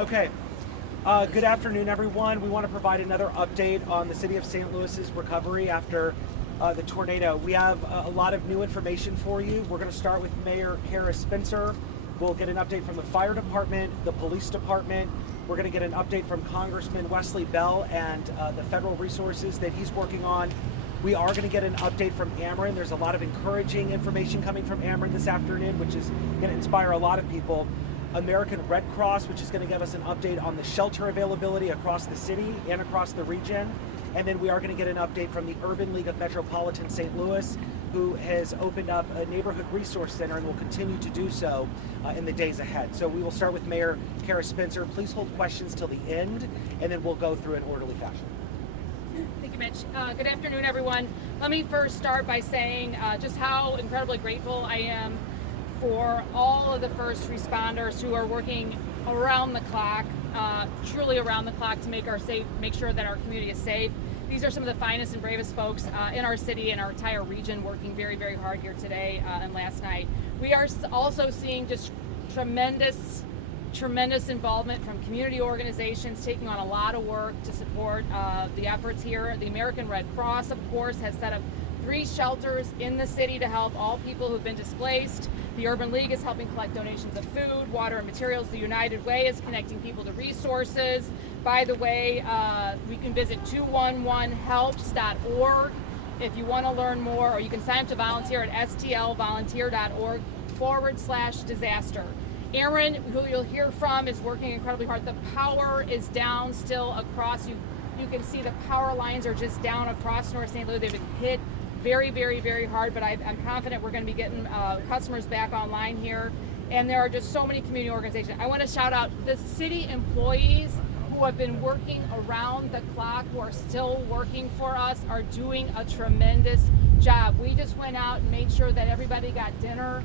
Okay. Good afternoon, everyone. We want to provide another update on the City of St. Louis's recovery after the tornado. We have a lot of new information for you. We're going to start with Mayor Kara Spencer. We'll get an update from the fire department, the police department. We're going to get an update from Congressman Wesley Bell and the federal resources that he's working on. We are going to get an update from Ameren. There's a lot of encouraging information coming from Ameren this afternoon, which is going to inspire a lot of people. American Red Cross, which is going to give us an update on the shelter availability across the city and across the region. And then we are going to get an update from the Urban League of Metropolitan St. Louis, who has opened up a neighborhood resource center and will continue to do so in the days ahead. So we will start with Mayor Kara Spencer. Please hold questions till the end, and then we'll go through in orderly fashion. Thank you, Mitch. Good afternoon, everyone. Let me first start by saying just how incredibly grateful I am for all of the first responders who are working around the clock, truly around the clock, to make sure that our community is safe. These are some of the finest and bravest folks in our city and our entire region working very, very hard here today and last night. We are also seeing just tremendous involvement from community organizations taking on a lot of work to support the efforts here. The American Red Cross, of course, has set up 3 shelters in the city to help all people who've been displaced. The Urban League is helping collect donations of food, water, and materials. The United Way is connecting people to resources. By the way, we can visit 211helps.org if you want to learn more, or you can sign up to volunteer at stlvolunteer.org/disaster. Aaron, who you'll hear from, is working incredibly hard. The power is down still across. You can see the power lines are just down across North St. Louis. They've been hit very, very, very hard, but I'm confident we're going to be getting customers back online here. And there are just so many community organizations. I want to shout out the city employees who have been working around the clock, who are still working for us, are doing a tremendous job. We just went out and made sure that everybody got dinner.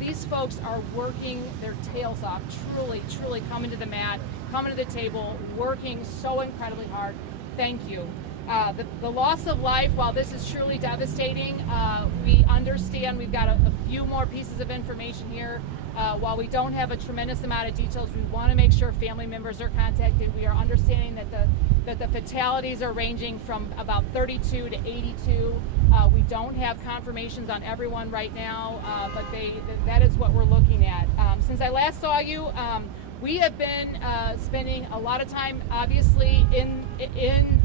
These folks are working their tails off, truly coming to the mat, coming to the table, working so incredibly hard. Thank you. The loss of life, while this is truly devastating, we understand we've got a few more pieces of information here. While we don't have a tremendous amount of details, we want to make sure family members are contacted. We are understanding that the fatalities are ranging from about 32 to 82. We don't have confirmations on everyone right now, but that is what we're looking at. Since I last saw you, we have been spending a lot of time, obviously, in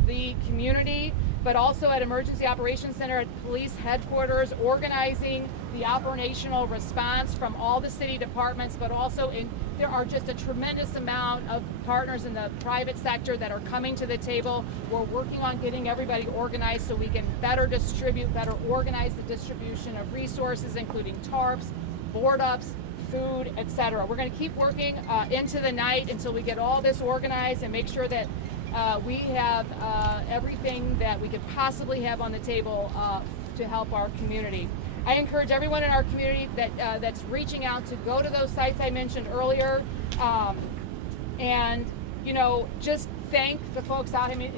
the community, but also at Emergency Operations Center at Police Headquarters, organizing the operational response from all the city departments, but also there are just a tremendous amount of partners in the private sector that are coming to the table. We're working on getting everybody organized so we can better organize the distribution of resources, including tarps, board ups, food, etc. We're going to keep working into the night until we get all this organized and make sure that we have everything that we could possibly have on the table to help our community. I encourage everyone in our community that's reaching out to go to those sites I mentioned earlier, and just thank the folks out. I mean,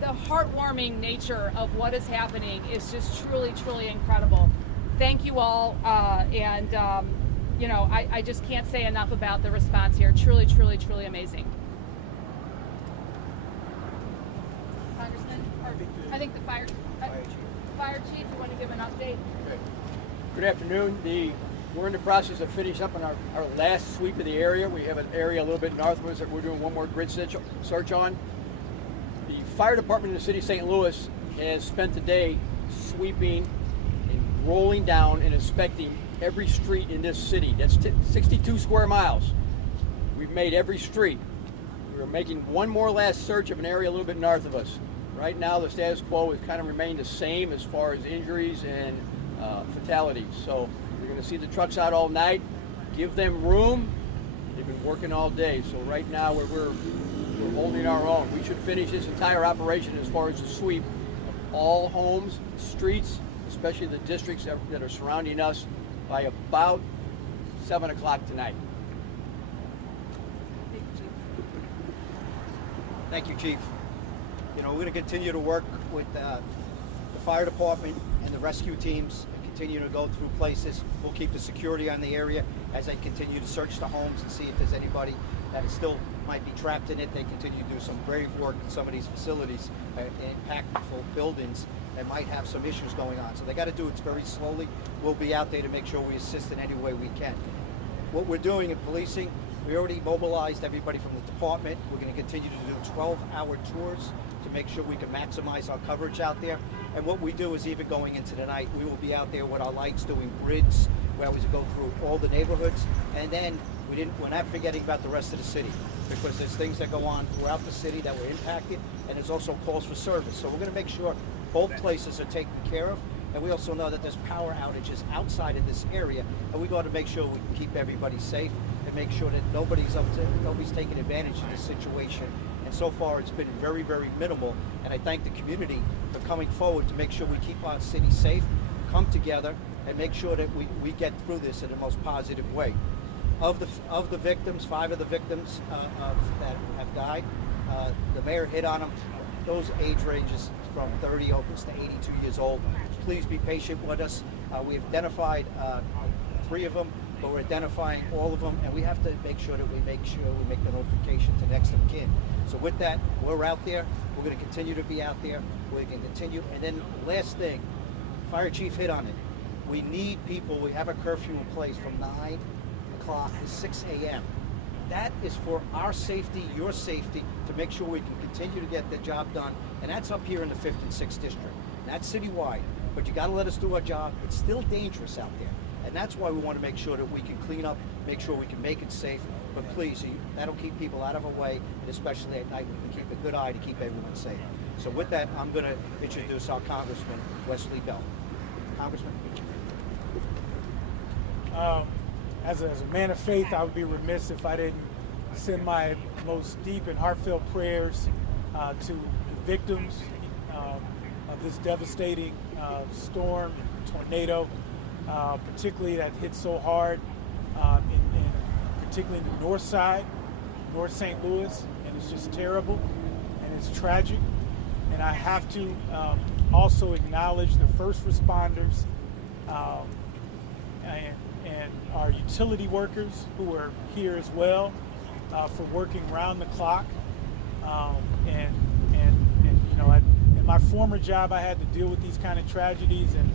the heartwarming nature of what is happening is just truly incredible. Thank you all, and I just can't say enough about the response here. Truly amazing. Congressman, I think the fire chief, you want to give an update? Good afternoon. We're in the process of finishing up on our last sweep of the area. We have an area a little bit north of us that we're doing one more grid search on. The fire department in the city of St. Louis has spent the day sweeping and rolling down and inspecting every street in this city. That's 62 square miles. We've made every street. We're making one more last search of an area a little bit north of us. Right now, the status quo has kind of remained the same as far as injuries and fatalities. So you're going to see the trucks out all night. Give them room. They've been working all day. So right now, we're holding our own. We should finish this entire operation as far as the sweep of all homes, streets, especially the districts that are surrounding us, by about 7 o'clock tonight. Thank you, Chief. We're going to continue to work with the fire department and the rescue teams and continue to go through places. We'll keep the security on the area as they continue to search the homes and see if there's anybody that is still might be trapped in it. They continue to do some brave work in some of these facilities, impactful buildings that might have some issues going on. So they got to do it very slowly. We'll be out there to make sure we assist in any way we can. What we're doing in policing, we already mobilized everybody from the department. We're going to continue to do 12-hour tours to make sure we can maximize our coverage out there. And what we do is even going into the night, we will be out there with our lights doing grids, where we go through all the neighborhoods. And then we're not forgetting about the rest of the city, because there's things that go on throughout the city that were impacted, and there's also calls for service. So we're going to make sure both places are taken care of. And we also know that there's power outages outside of this area, and we got to make sure we keep everybody safe and make sure that nobody's taking advantage of this situation. And so far, it's been very, very minimal. And I thank the community for coming forward to make sure we keep our city safe, come together, and make sure that we get through this in the most positive way. Of the victims, 5 of the victims that have died, the mayor hit on them. Those age ranges from 30 opens to 82 years old. Please be patient with us. We've identified 3 of them, but we're identifying all of them, and we have to make sure that we make the notification to next of kin. So with that, we're out there. We're going to continue to be out there. We're going to continue. And then last thing, Fire Chief hit on it. We need people. We have a curfew in place from 9 o'clock to 6 a.m. That is for our safety, your safety, to make sure we can continue to get the job done. And that's up here in the 5th and 6th district. That's citywide. But you got to let us do our job. It's still dangerous out there. And that's why we want to make sure that we can clean up, make sure we can make it safe. But please, that'll keep people out of our way, and especially at night, we can keep a good eye to keep everyone safe. So with that, I'm going to introduce our Congressman, Wesley Bell. Congressman. As a man of faith, I would be remiss if I didn't send my most deep and heartfelt prayers to the victims of this devastating storm, tornado, particularly that hit so hard, particularly in the north side, North St. Louis, and it's just terrible and it's tragic. And I have to also acknowledge the first responders and our utility workers who are here as well for working round the clock. And you know, in my former job, I had to deal with these kind of tragedies, and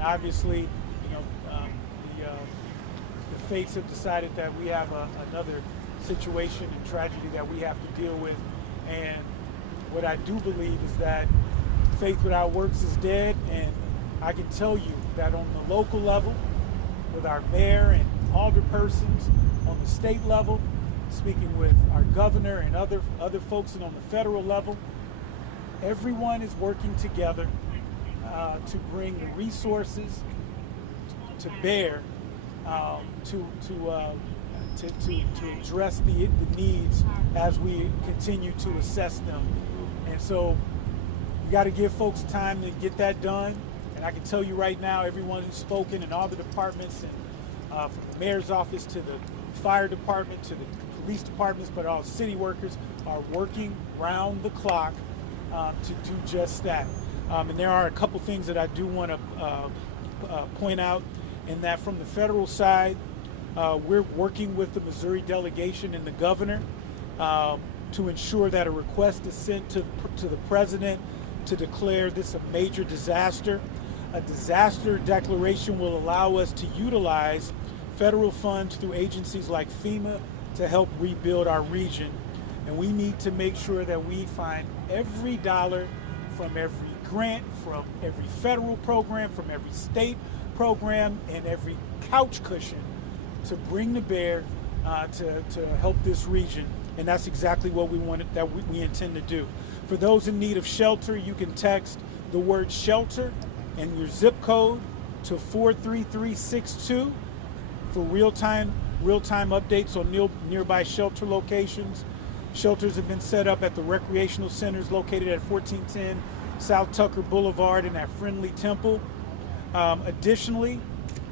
obviously, you know, the fates have decided that we have another situation and tragedy that we have to deal with. And what I do believe is that faith without works is dead, and I can tell you that on the local level, with our mayor and alderpersons, on the state level, speaking with our governor and other folks, and on the federal level, everyone is working together to bring the resources to bear to address the needs as we continue to assess them. And so you got to give folks time to get that done. And I can tell you right now, everyone who's spoken in all the departments, and from the mayor's office to the fire department to the police departments, but all city workers are working round the clock to do just that. And there are a couple things that I do want to point out, in that from the federal side, we're working with the Missouri delegation and the governor to ensure that a request is sent to the president to declare this a major disaster. A disaster declaration will allow us to utilize federal funds through agencies like FEMA to help rebuild our region. And we need to make sure that we find every dollar from every grant, from every federal program, from every state program, and every couch cushion to bring to bear to help this region. And that's exactly what we intend to do. For those in need of shelter, you can text the word shelter and your zip code to 43362 for real-time updates on nearby shelter locations. Shelters have been set up at the recreational centers located at 1410 South Tucker Boulevard and at Friendly Temple. Additionally,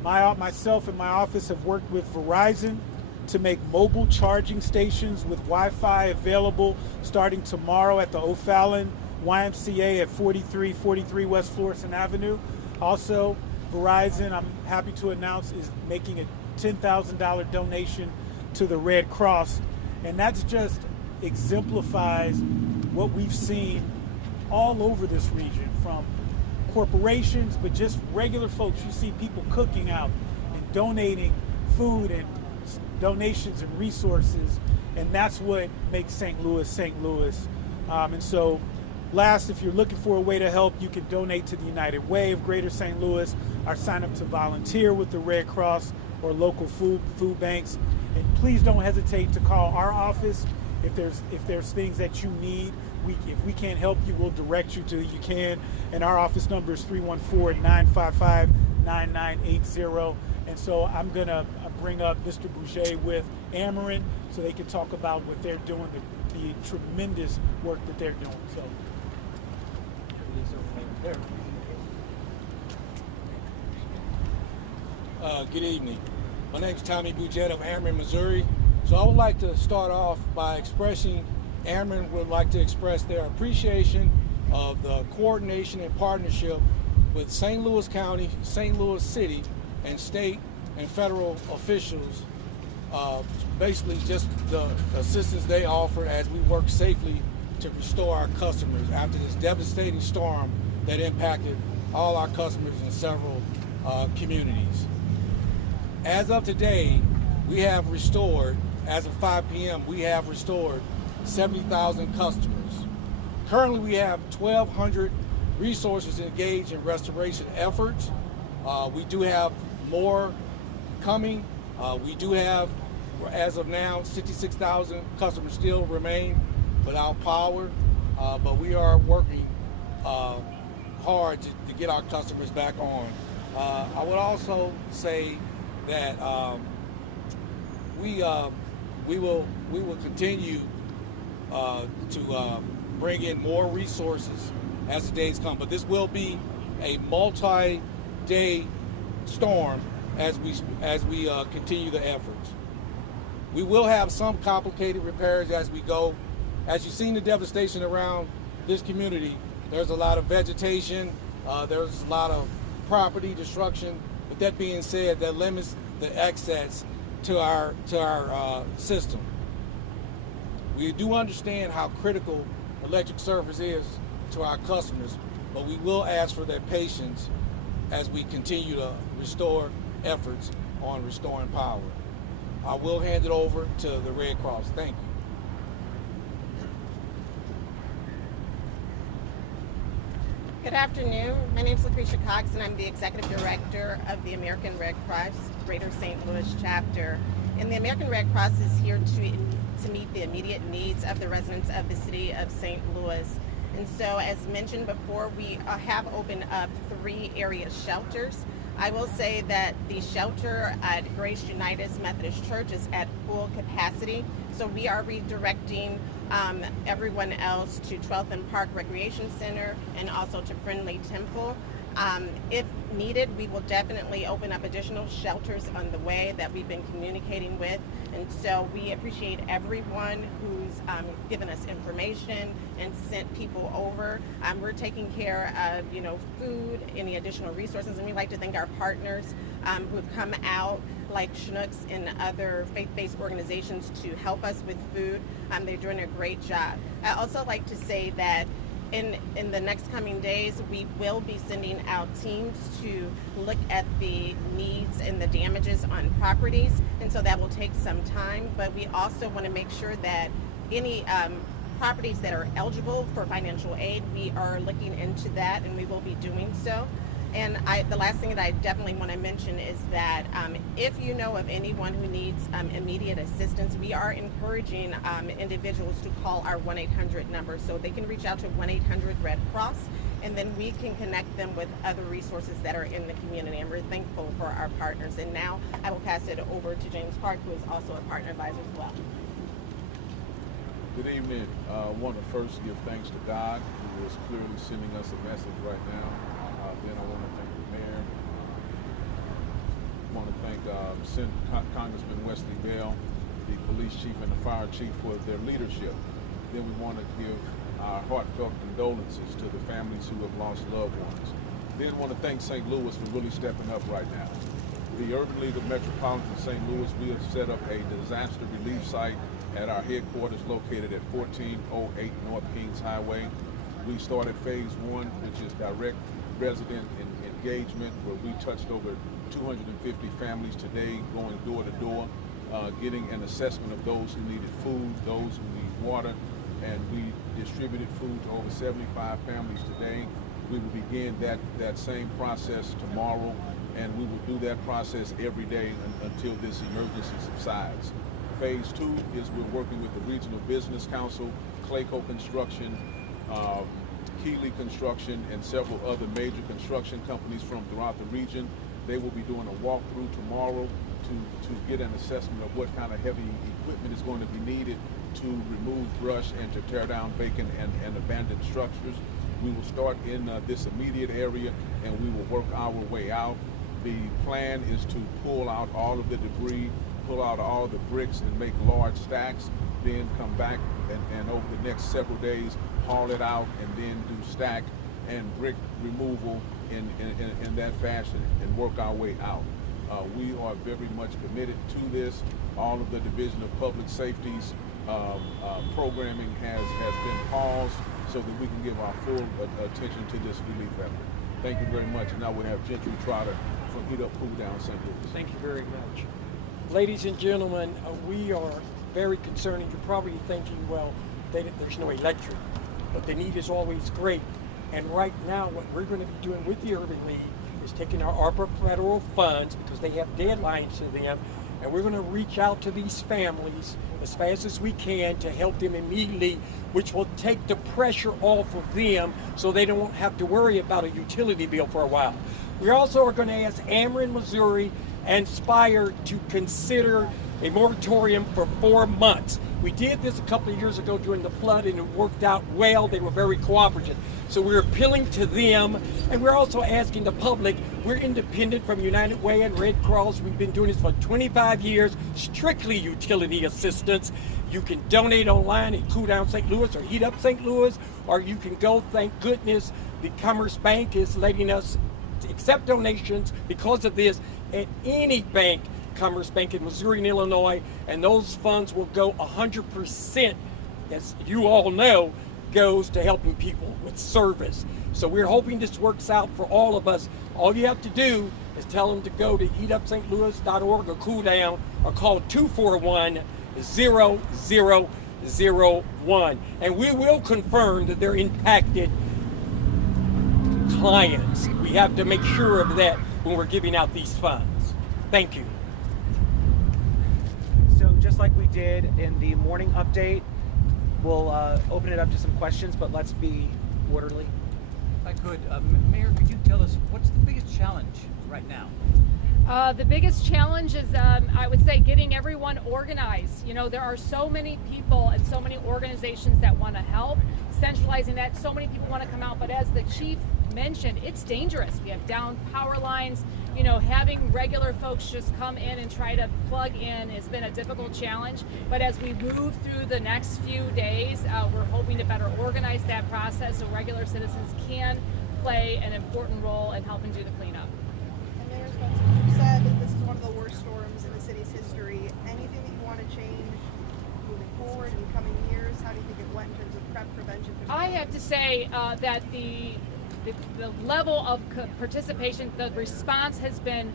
myself and my office have worked with Verizon to make mobile charging stations with Wi-Fi available starting tomorrow at the O'Fallon YMCA at 4343 West Florissant Avenue. Also, Verizon, I'm happy to announce, is making a $10,000 donation to the Red Cross. And that's just exemplifies what we've seen all over this region, from corporations, but just regular folks. You see people cooking out and donating food and donations and resources, and that's what makes St. Louis St. Louis. And so last, if you're looking for a way to help, you can donate to the United Way of Greater St. Louis, or sign up to volunteer with the Red Cross or local food banks. And please don't hesitate to call our office if there's things that you need. If we can't help you, we'll direct you to you can. And our office number is 314-955-9980. And so I'm going to bring up Mr. Boucher with Amarin so they can talk about what they're doing, the tremendous work that they're doing. So good evening. My name is Tommy Bouget of Amarin, Missouri. So I would like to start off by Amarin would like to express their appreciation of the coordination and partnership with St. Louis County, St. Louis City, and state and federal officials. Basically just the assistance they offer as we work safely to restore our customers after this devastating storm that impacted all our customers in several communities. As of today, we have restored, as of 5 p.m., we have restored 70,000 customers. Currently, we have 1,200 resources engaged in restoration efforts. We do have more coming. We do have, as of now, 66,000 customers still remain without power, but we are working hard to get our customers back on. I would also say that we will continue to bring in more resources as the days come, but this will be a multi-day storm as we continue the efforts. We will have some complicated repairs as we go. As you've seen the devastation around this community, there's a lot of vegetation, there's a lot of property destruction. With that being said, that limits the access to our system. We do understand how critical electric service is to our customers, but we will ask for their patience as we continue to restore efforts on restoring power. I will hand it over to the Red Cross. Thank you. Good afternoon. My name is Lucretia Cox, and I'm the Executive Director of the American Red Cross Greater St. Louis Chapter. And the American Red Cross is here to meet the immediate needs of the residents of the city of St. Louis. And so, as mentioned before, we have opened up 3 area shelters. I will say that the shelter at Grace Unitas Methodist Church is at full capacity, so we are redirecting everyone else to 12th and Park Recreation Center and also to Friendly Temple. If needed, we will definitely open up additional shelters on the way that we've been communicating with. And so we appreciate everyone who's given us information and sent people over. We're taking care of, food, any additional resources, and we like to thank our partners who've come out, like Schnucks and other faith-based organizations, to help us with food. They're doing a great job. I also like to say that in the next coming days, we will be sending out teams to look at the needs and the damages on properties, and so that will take some time, but we also want to make sure that any properties that are eligible for financial aid, we are looking into that, and we will be doing so. And the last thing that I definitely want to mention is that if you know of anyone who needs immediate assistance, we are encouraging individuals to call our 1-800 number, so they can reach out to 1-800-RED-CROSS, and then we can connect them with other resources that are in the community, and we're thankful for our partners. And now I will pass it over to James Clark, who is also a partner advisor as well. Good evening. I want to first give thanks to God, who is clearly sending us a message right now. Then I want to thank the mayor. I want to thank Congressman Wesley Bell, the police chief and the fire chief for their leadership. Then we want to give our heartfelt condolences to the families who have lost loved ones. Then I want to thank St. Louis for really stepping up right now. The Urban League of Metropolitan St. Louis, we have set up a disaster relief site at our headquarters located at 1408 North Kings Highway. We started phase 1, which is direct resident engagement, where we touched over 250 families today, going door to door, getting an assessment of those who needed food, those who need water, and we distributed food to over 75 families today. We will begin that same process tomorrow, and we will do that process every day until this emergency subsides. Phase 2 is we're working with the Regional Business Council, Clayco Construction, Keeley Construction, and several other major construction companies from throughout the region. They will be doing a walkthrough tomorrow to get an assessment of what kind of heavy equipment is going to be needed to remove brush and to tear down vacant and abandoned structures. We will start in this immediate area, and we will work our way out. The plan is to pull out all of the debris, pull out all the bricks and make large stacks, then come back and over the next several days haul it out and then do stack and brick removal in that fashion and work our way out. We are very much committed to this. All of the Division of Public Safety's programming has been paused so that we can give our full attention to this relief effort. Thank you very much. And now we have Gentry Trotter from Heat Up, Cool Down St. Louis. Thank you very much. Ladies and gentlemen, we are very concerned. You're probably thinking, well, there's no electric, but the need is always great. And right now, what we're going to be doing with the Urban League is taking our ARPA federal funds, because they have deadlines to them, and we're going to reach out to these families as fast as we can to help them immediately, which will take the pressure off of them so they don't have to worry about a utility bill for a while. We also are going to ask Ameren, Missouri, and Spire to consider a moratorium for 4 months. We did this a couple of years ago during the flood, and it worked out well. They were very cooperative. So we're appealing to them, and we're also asking the public. We're independent from United Way and Red Cross. We've been doing this for 25 years, strictly utility assistance. You can donate online at Cool Down St. Louis or Heat Up St. Louis, or you can go, thank goodness, the Commerce Bank is letting us accept donations because of this at any bank, Commerce Bank in Missouri and Illinois, and those funds will go 100%, as you all know, goes to helping people with service. So we're hoping this works out for all of us. All you have to do is tell them to go to heatupstlouis.org or Cool Down, or call 241-0001, and we will confirm that they're impacted clients. We have to make sure of that when we're giving out these funds. Thank you. So just like we did in the morning update, we'll open it up to some questions, but let's be orderly. If I could, Mayor, could you tell us what's the biggest challenge right now? The biggest challenge is, I would say, getting everyone organized. You know, there are so many people and so many organizations that want to help. Centralizing that, so many people want to come out, but as the chief mentioned, it's dangerous. We have down power lines. You know, having regular folks just come in and try to plug in has been a difficult challenge. But as we move through the next few days, we're hoping to better organize that process so regular citizens can play an important role in helping do the cleanup. And Mayor Spencer, you said that this is one of the worst storms in the city's history. Anything that you want to change moving forward in the coming years? How do you think it went in terms of prep, prevention? I have to say that the level of participation, the response has been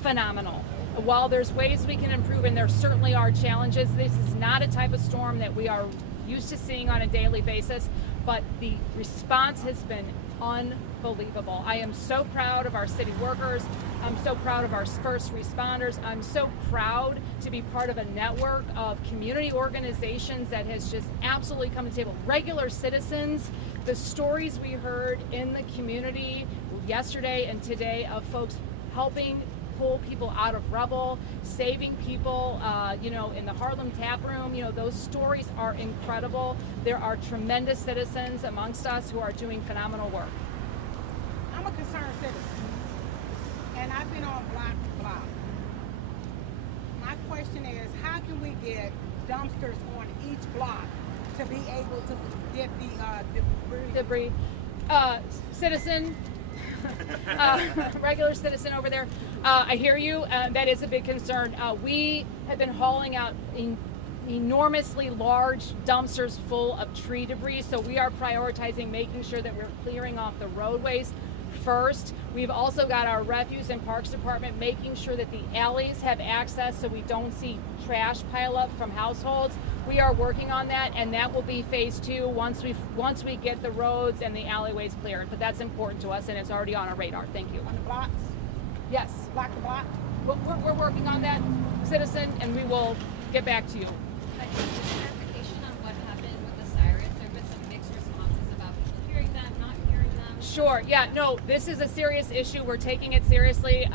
phenomenal. While there's ways we can improve, and there certainly are challenges, this is not a type of storm that we are used to seeing on a daily basis, but the response has been unbelievable. I am so proud of our city workers. I'm so proud of our first responders. I'm so proud to be part of a network of community organizations that has just absolutely come to the table. Regular citizens, the stories we heard in the community yesterday and today of folks helping pull people out of rubble, saving people, you know, in the Harlem tap room, you know, those stories are incredible. There are tremendous citizens amongst us who are doing phenomenal work. I'm a concerned citizen, and I've been on block to block. My question is, how can we get dumpsters on each block to be able to get the debris? Citizen, regular citizen over there. I hear you. That is a big concern. We have been hauling out enormously large dumpsters full of tree debris, so we are prioritizing making sure that we're clearing off the roadways first. We've also got our refuse and parks department making sure that the alleys have access so we don't see trash pile up from households. We are working on that, and that will be phase 2 once we get the roads and the alleyways cleared. But that's important to us, and it's already on our radar. Thank you. On the blocks, Yes, block to block. we're working on that, citizen, and we will get back to you. Clarification on what happened with the sirens. There have been some mixed responses about people hearing them, not hearing them. Sure. Yeah. No. This is a serious issue. We're taking it seriously.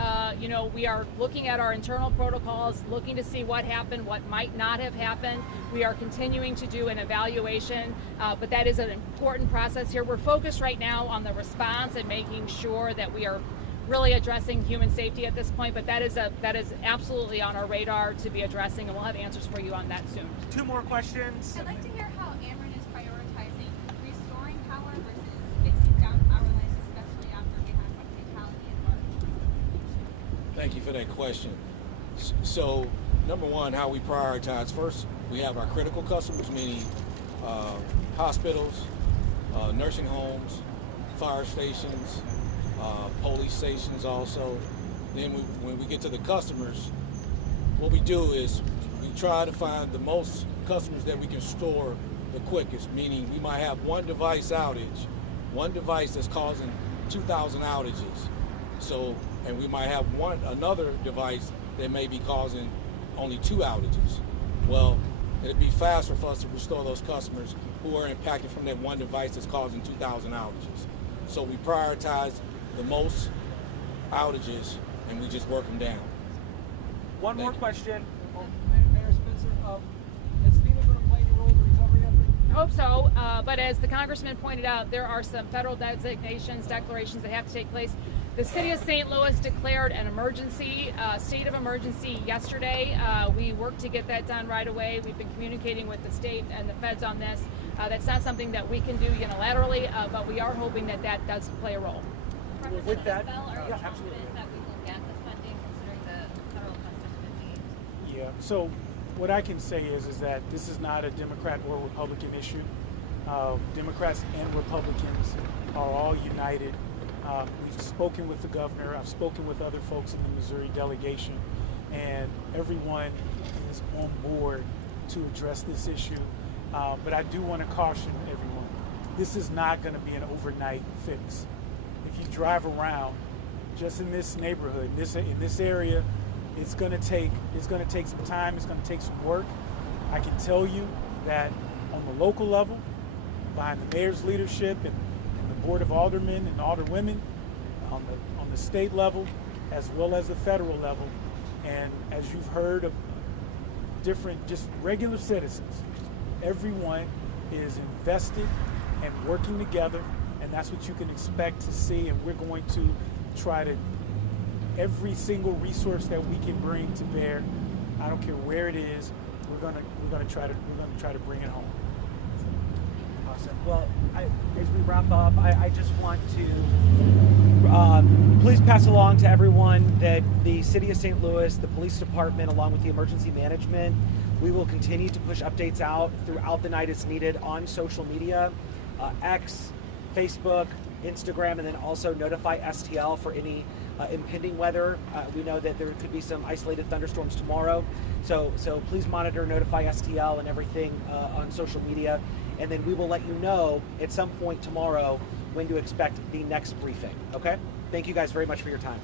We are looking at our internal protocols, looking to see what happened, what might not have happened. We are continuing to do an evaluation, but that is an important process here. We're focused right now on the response and making sure that we are really addressing human safety at this point. But that is absolutely on our radar to be addressing, and we'll have answers for you on that soon. 2 more questions. I'd like to hear how Ameren is prioritizing restoring power versus fixing down power lines, especially after we had a fatality in March. Thank you for that question. So, number one, how we prioritize. First, we have our critical customers, meaning hospitals, nursing homes, fire stations, police stations also. Then when we get to the customers, what we do is we try to find the most customers that we can store the quickest, meaning we might have one device outage, one device that's causing 2,000 outages. So, and we might have another device that may be causing only 2 outages. Well, it'd be faster for us to restore those customers who are impacted from that one device that's causing 2,000 outages. So we prioritize the most outages and we just work them down. One more question. Mayor Spencer, is FEMA going to play any role in the recovery effort? I hope so, but as the congressman pointed out, there are some federal declarations that have to take place. The city of St. Louis declared an emergency, state of emergency yesterday. We worked to get that done right away. We've been communicating with the state and the feds on this. That's not something that we can do unilaterally, but we are hoping that that does play a role. With that, Bell, are you yeah, confident absolutely. that we will get the funding considering the federal funds have been made? Yeah. So what I can say is that this is not a Democrat or Republican issue. Democrats and Republicans are all united. We've spoken with the governor. I've spoken with other folks in the Missouri delegation, and everyone is on board to address this issue. But I do want to caution everyone: this is not going to be an overnight fix. If you drive around, just in this neighborhood, in this area, it's going to take some time. It's going to take some work. I can tell you that on the local level, behind the mayor's leadership and the board of aldermen and alderwomen, on the state level, as well as the federal level, and as you've heard of different, just regular citizens, everyone is invested and working together, and that's what you can expect to see. And we're going to try to every single resource that we can bring to bear. I don't care where it is. We're gonna try to bring it home. Awesome. Well, as we wrap up, I just want to please pass along to everyone that the City of St. Louis, the police department, along with the emergency management, we will continue to push updates out throughout the night as needed on social media, X, Facebook, Instagram, and then also notify STL for any impending weather. We know that there could be some isolated thunderstorms tomorrow, so please monitor, notify STL and everything on social media, and then we will let you know at some point tomorrow when to expect the next briefing. Okay? Thank you guys very much for your time.